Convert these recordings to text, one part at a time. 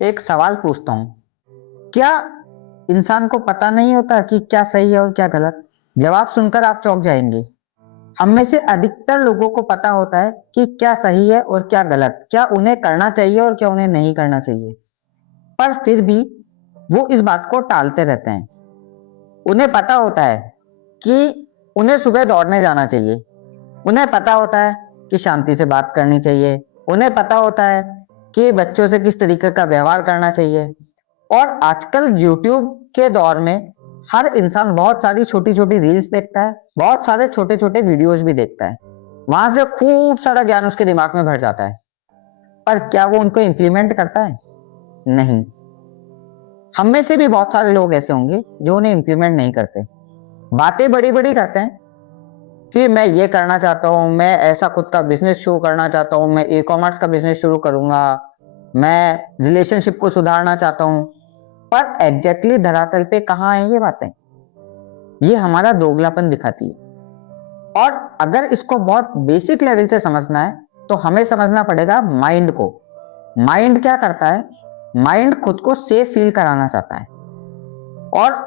एक सवाल पूछता हूँ, क्या इंसान को पता नहीं होता कि क्या सही है और क्या गलत? जवाब सुनकर आप चौंक जाएंगे। हम में से अधिकतर लोगों को पता होता है कि क्या सही है और क्या गलत, क्या उन्हें करना चाहिए और क्या उन्हें नहीं करना चाहिए। पर फिर भी वो इस बात को टालते रहते हैं। उन्हें पता होता है कि उन्हें सुबह दौड़ने जाना चाहिए। उन्हें पता होता है कि शांति से बात करनी चाहिए। उन्हें पता होता है कि बच्चों से किस तरीके का व्यवहार करना चाहिए। और आजकल यूट्यूब के दौर में हर इंसान बहुत सारी छोटी छोटी रील्स देखता है, बहुत सारे छोटे छोटे वीडियोज भी देखता है। वहां से खूब सारा ज्ञान उसके दिमाग में भर जाता है। पर क्या वो उनको इंप्लीमेंट करता है? नहीं। हम में से भी बहुत सारे लोग ऐसे होंगे जो उन्हें इंप्लीमेंट नहीं करते। बातें बड़ी बड़ी करते हैं कि मैं ये करना चाहता हूँ, मैं ऐसा खुद का बिजनेस शुरू करना चाहता हूँ, मैं ई कॉमर्स का बिजनेस शुरू करूंगा, मैं रिलेशनशिप को सुधारना चाहता हूँ। पर एग्जैक्टली धरातल पे कहाँ है ये बातें? ये हमारा दोगलापन दिखाती है। और अगर इसको बहुत बेसिक लेवल से समझना है तो हमें समझना पड़ेगा माइंड को। माइंड क्या करता है? माइंड खुद को सेफ फील कराना चाहता है। और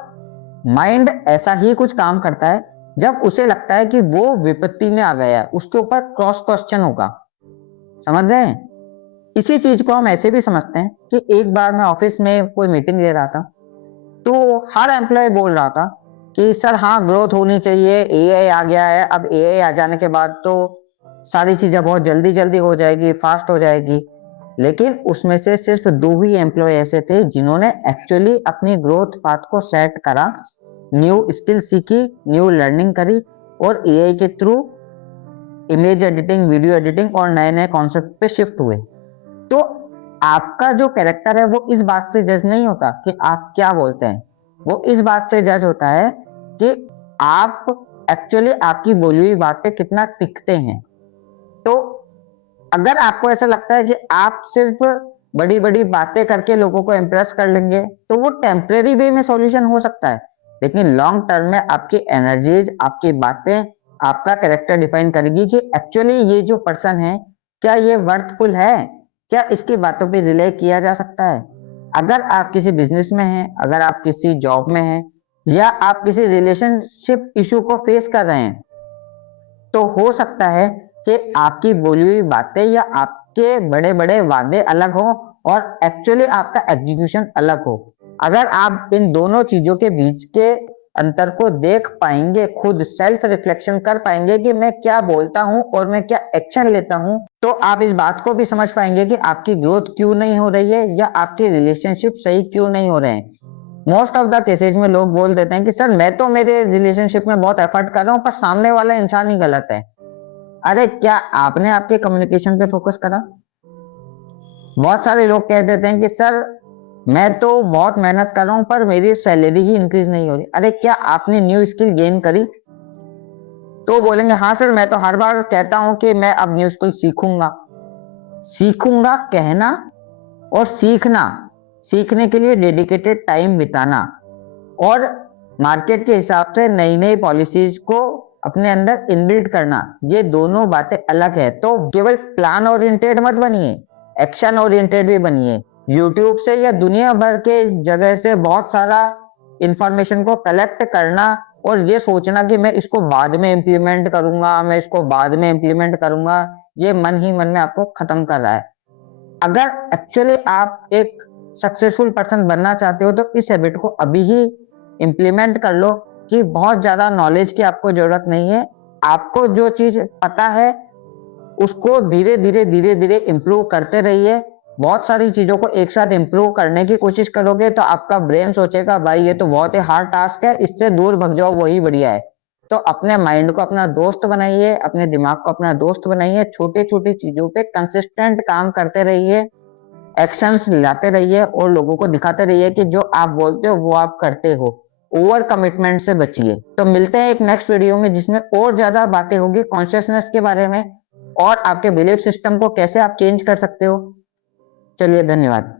माइंड ऐसा ही कुछ काम करता है जब उसे लगता है कि वो विपत्ति में आ गया है, उसके ऊपर क्रॉस क्वेश्चन होगा। समझ रहे हैं? इसी चीज को हम ऐसे भी समझते हैं कि एक बार मैं ऑफिस में कोई मीटिंग ले रहा था, तो हर एम्प्लॉय बोल रहा था कि सर हाँ, ग्रोथ होनी चाहिए, एआई आ गया है, अब एआई आ जाने के बाद तो सारी चीजें बहुत जल्दी जल्दी हो जाएगी, फास्ट हो जाएगी। लेकिन उसमें से सिर्फ दो ही एम्प्लॉय ऐसे थे जिन्होंने एक्चुअली अपनी ग्रोथ पाथ को सेट करा, न्यू स्किल सीखी, न्यू लर्निंग करी और एआई के through image editing, video editing और नए नए कॉन्सेप्ट पे शिफ्ट हुए। तो आपका जो कैरेक्टर है वो इस बात से जज नहीं होता कि आप क्या बोलते हैं। वो इस बात से जज होता है कि आप एक्चुअली आपकी बोली हुई बात पे कितना टिकते हैं। तो अगर आपको ऐसा लगता है कि आप सिर्फ बड़ी बड़ी बातें करके लोगों को इम्प्रेस कर लेंगे तो वो टेम्परेरी वे में सॉल्यूशन हो सकता है, लेकिन लॉन्ग टर्म में आपकी एनर्जीज, आपकी बातें, आपका कैरेक्टर डिफाइन करेगी कि एक्चुअली ये जो पर्सन है, क्या ये वर्थफुल है, क्या इसकी बातों पे रिले किया जा सकता है। अगर आप किसी बिजनेस में हैं, अगर आप किसी जॉब में हैं या आप किसी रिलेशनशिप इशू को फेस कर रहे हैं, तो हो सकता है कि आपकी बोली हुई बातें या आपके बड़े बड़े वादे अलग हो और एक्चुअली आपका एग्जीक्यूशन अलग हो। अगर आप इन दोनों चीजों के बीच के अंतर को देख पाएंगे, खुद सेल्फ रिफ्लेक्शन कर पाएंगे कि मैं क्या बोलता हूं और मैं क्या एक्शन लेता हूं, तो आप इस बात को भी समझ पाएंगे कि आपकी ग्रोथ क्यों नहीं हो रही है या आपके रिलेशनशिप सही क्यों नहीं हो रहे हैं। मोस्ट ऑफ द केसेज में लोग बोल देते हैं कि सर मैं तो मेरे रिलेशनशिप में बहुत एफर्ट कर रहा हूं पर सामने वाला इंसान ही गलत है। अरे क्या आपने आपके कम्युनिकेशन पे फोकस करा? बहुत सारे लोग कह देते हैं कि सर मैं तो बहुत मेहनत कर रहा हूं पर मेरी सैलरी ही इंक्रीज नहीं हो रही। अरे क्या आपने न्यू स्किल गेन करी? तो बोलेंगे हाँ सर, मैं तो हर बार कहता हूं कि मैं अब न्यू स्किल सीखूंगा। सीखूंगा कहना और सीखना, सीखने के लिए डेडिकेटेड टाइम बिताना और मार्केट के हिसाब से नई नई पॉलिसीज को अपने अंदर इनबिल्ट करना, ये दोनों बातें अलग है। तो केवल प्लान ओरिएंटेड मत बनिए, एक्शन ओरिएंटेड भी बनिए। यूट्यूब से या दुनिया भर के जगह से बहुत सारा इंफॉर्मेशन को कलेक्ट करना और ये सोचना कि मैं इसको बाद में इंप्लीमेंट करूंगा, मैं इसको बाद में इंप्लीमेंट करूंगा, ये मन ही मन में आपको खत्म कर रहा है। अगर एक्चुअली आप एक सक्सेसफुल पर्सन बनना चाहते हो तो इस हैबिट को अभी ही इंप्लीमेंट कर लो कि बहुत ज्यादा नॉलेज की आपको जरूरत नहीं है। आपको जो चीज पता है उसको धीरे धीरे धीरे धीरे इंप्रूव करते रहिए। बहुत सारी चीजों को एक साथ इंप्रूव करने की कोशिश करोगे तो आपका ब्रेन सोचेगा भाई ये तो बहुत ही हार्ड टास्क है, इससे दूर भग जाओ, वही बढ़िया है। तो अपने माइंड को अपना दोस्त बनाइए, अपने दिमाग को अपना दोस्त बनाइए, छोटी छोटी चीजों पे कंसिस्टेंट काम करते रहिए, एक्शंस लाते रहिए और लोगों को दिखाते रहिए कि जो आप बोलते हो वो आप करते हो। ओवर कमिटमेंट से बचिए। तो मिलते हैं एक नेक्स्ट वीडियो में जिसमें और ज्यादा बातें होगी कॉन्शियसनेस के बारे में और आपके बिलीफ सिस्टम को कैसे आप चेंज कर सकते हो। चलिए, धन्यवाद।